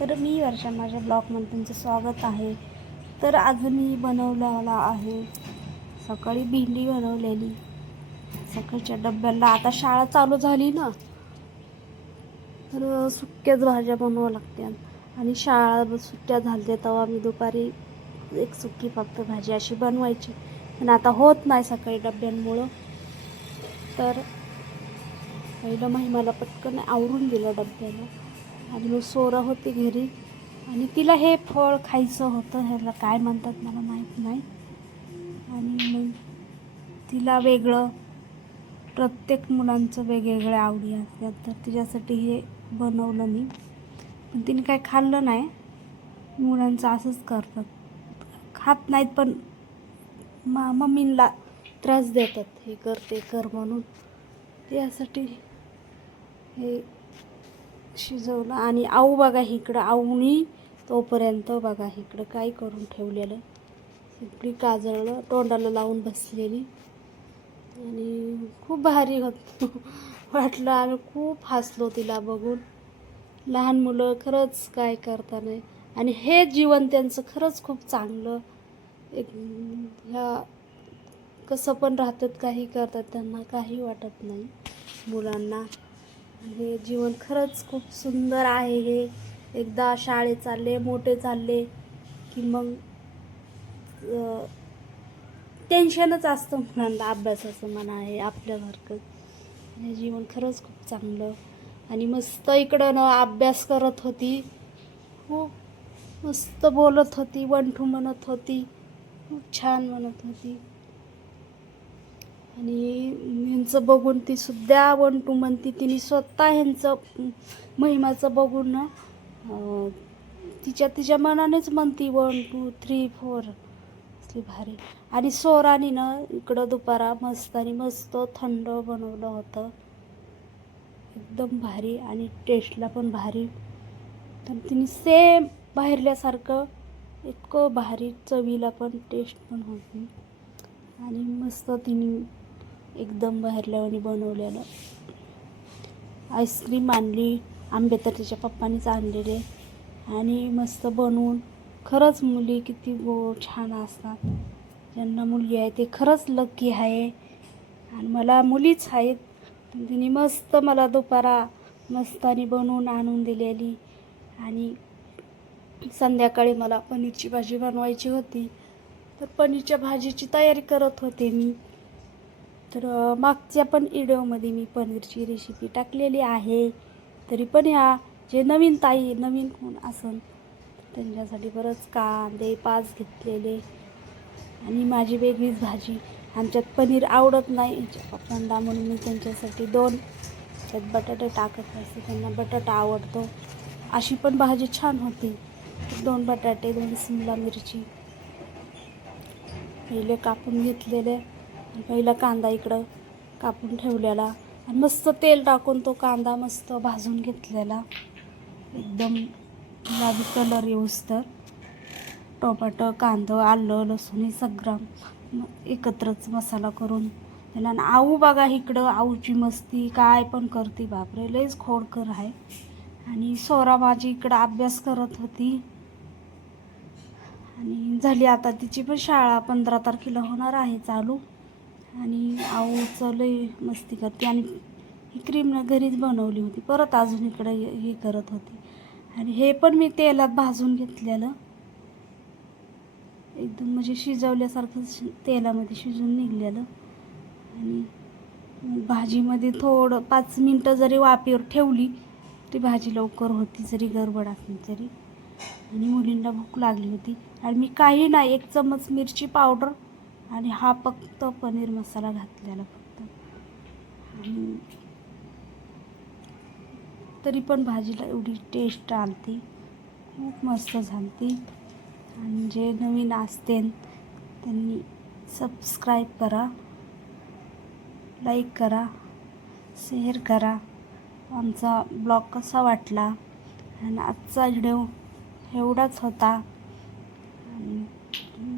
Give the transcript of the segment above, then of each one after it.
तर मी वर्षा माझ्या ब्लॉगमध्ये तुमचं स्वागत आहे. तर आज मी बनवलेला आहे सकाळी भेंडी बनवलेली सकाळच्या डब्याला. आता शाळा चालू झाली ना, तर सुक्याच भाज्या बनवावं लागतात. आणि शाळा सुट्ट्या झाल्या तेव्हा मी दुपारी एक सुकी फक्त भाजी अशी बनवायची, पण आता होत नाही सकाळी डब्यांमुळं. तर पहिलं महिमाला पटकन आवरून दिलं डब्याला. आणि मग सोरा होती घरी आणि तिला हे फळ खायचं होतं, ह्याला काय म्हणतात मला माहीत नाही. आणि मग तिला वेगळं, प्रत्येक मुलांचं वेगवेगळ्या आवडी असतात, तर तिच्यासाठी हे बनवलं मी. पण तिने काय खाल्लं नाही. मुलांचं असंच करतात, खात नाहीत पण मम्मींना त्रास देतात, हे कर ते कर म्हणून. त्यासाठी हे शिजवलं. आणि आऊ बघा इकडं, आऊनी तोपर्यंत बघा इकडं काय करून ठेवलेलं. सगळी काजळलं तोंडाला लावून बसलेली आणि खूप भारी होत वाटलं. आम्ही खूप हसलो तिला बघून. लहान मुलं खरंच काय करता नाही. आणि हे जीवन त्यांचं खरंच खूप चांगलं. एक ह्या कसं पण राहतात, काही करतात, त्यांना काही वाटत नाही मुलांना. हे जीवन खरंच खूप सुंदर आहे. हे एकदा शाळेत चालले, मोठे चालले की मग टेन्शनच असतं मुलांना, अभ्यासाचं म्हणा आहे आपल्यासारखं. हे जीवन खरंच खूप चांगलं. आणि मस्त इकडं ना अभ्यास करत होती, खूप मस्त बोलत होती, 1 2 म्हणत होती, खूप छान म्हणत होती. आणि ह्यांचं बघून ती सुद्धा 1 2 म्हणती. तिने स्वतः ह्यांचं महिमाचं बघून ना तिच्या मनानेच म्हणती 1 2 3 4. असली भारी. आणि सोरानी ना इकडं दुपारा मस्त थंड बनवलं होतं, एकदम भारी आणि टेस्टला पण भारी. तर तिने सेम बाहेरल्यासारखं इतकं भारी, चवीला पण टेस्ट पण होती. आणि मस्त तिने एकदम बाहेरल्यावानी बनवलेलं. आईस्क्रीम आणली, आंबे तर तिच्या पप्पानीच आणलेले. आणि मस्त बनवून, खरंच मुली किती छान असतात. ज्यांना मुलगी आहे ते खरंच लकी आहे. आणि मला मुलीच आहेत. तिने मस्त मला दुपारा मस्तानी बनवून आणून दिलेली. आणि संध्याकाळी मला पनीरची भाजी बनवायची होती, तर पनीरच्या भाजीची तयारी करत होते मी. तर मागच्या पण व्हिडिओमध्ये मी पनीरची रेसिपी टाकलेली आहे. तरी पण ह्या जे नवीन ताई, नवीन कोण असन त्यांच्यासाठी बरंच कांदे 5 घेतलेले. आणि माझी वेगळीच भाजी. आमच्यात पनीर आवडत नाही यांच्या पप्पांना, म्हणून मी त्यांच्यासाठी 2 त्यात बटाटे टाकत असते, त्यांना बटाटा आवडतो. अशी पण भाजी छान होती. 2 बटाटे, 2 शिमला मिरची पहिले कापून घेतलेले. पहिला कांदा इकडं कापून ठेवलेला आणि मस्त तेल टाकून तो कांदा मस्त भाजून घेतलेला, एकदम गुलाबी कलर येऊस्तर. टोमॅटो, कांदा, आलं, लसूण हे सगळं एकत्रच मसाला करून त्याला. आऊ बघा इकडं, आऊची मस्ती काय पण करते, बापरे लयच खोडकर आहे. आणि सोरा माझी इकडं अभ्यास करत होती. आणि झाली आता तिची पण शाळा 15 तारखेला होणार आहे चालू. आणि आऊचं लय मस्ती करते. आणि ही क्रीमनं घरीच बनवली होती, परत अजून इकडं हे करत होती. आणि हे पण मी तेलात भाजून घेतलेलं, एकदम म्हणजे शिजवल्यासारखं तेलामध्ये शिजून निघलेलं. आणि भाजीमध्ये थोडं 5 मिनटं जरी वाफेवर ठेवली ती भाजी लवकर होती, जरी गडबड असली तरी. आणि मुलींना भूक लागली होती. आणि मी काही नाही, 1 चम्मच मिरची पावडर आणि हा फक्त पनीर मसाला घातलेला फक्त. आणि तरी पण भाजीला एवढी टेस्ट आलती, खूप मस्त झालती. आणि जे नवीन असते त्यांनी सबस्क्राईब करा, लाईक करा, शेअर करा. आमचा ब्लॉग कसा वाटला. आणि आजचा व्हिडिओ एवढाच होता.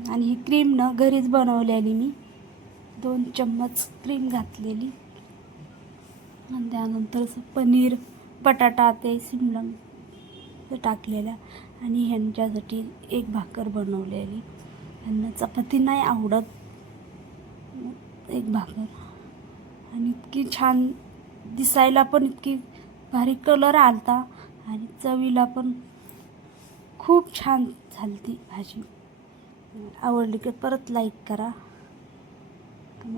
आणि ही क्रीम ना घरीच बनवलेली मी, 2 चम्मच क्रीम घातलेली. आणि त्यानंतर पनीर, बटाटा, ते शिमला टाकलेल्या आणि ह्यांच्यासाठी एक भाकर बनवलेली. ह्यांना चपाती नाही आवडत, एक भाकर. आणि इतकी छान दिसायला पण इतकी भारी कलर आलता आणि चवीला पण खूप छान झाली ती भाजी. आवडली की परत लाईक करा.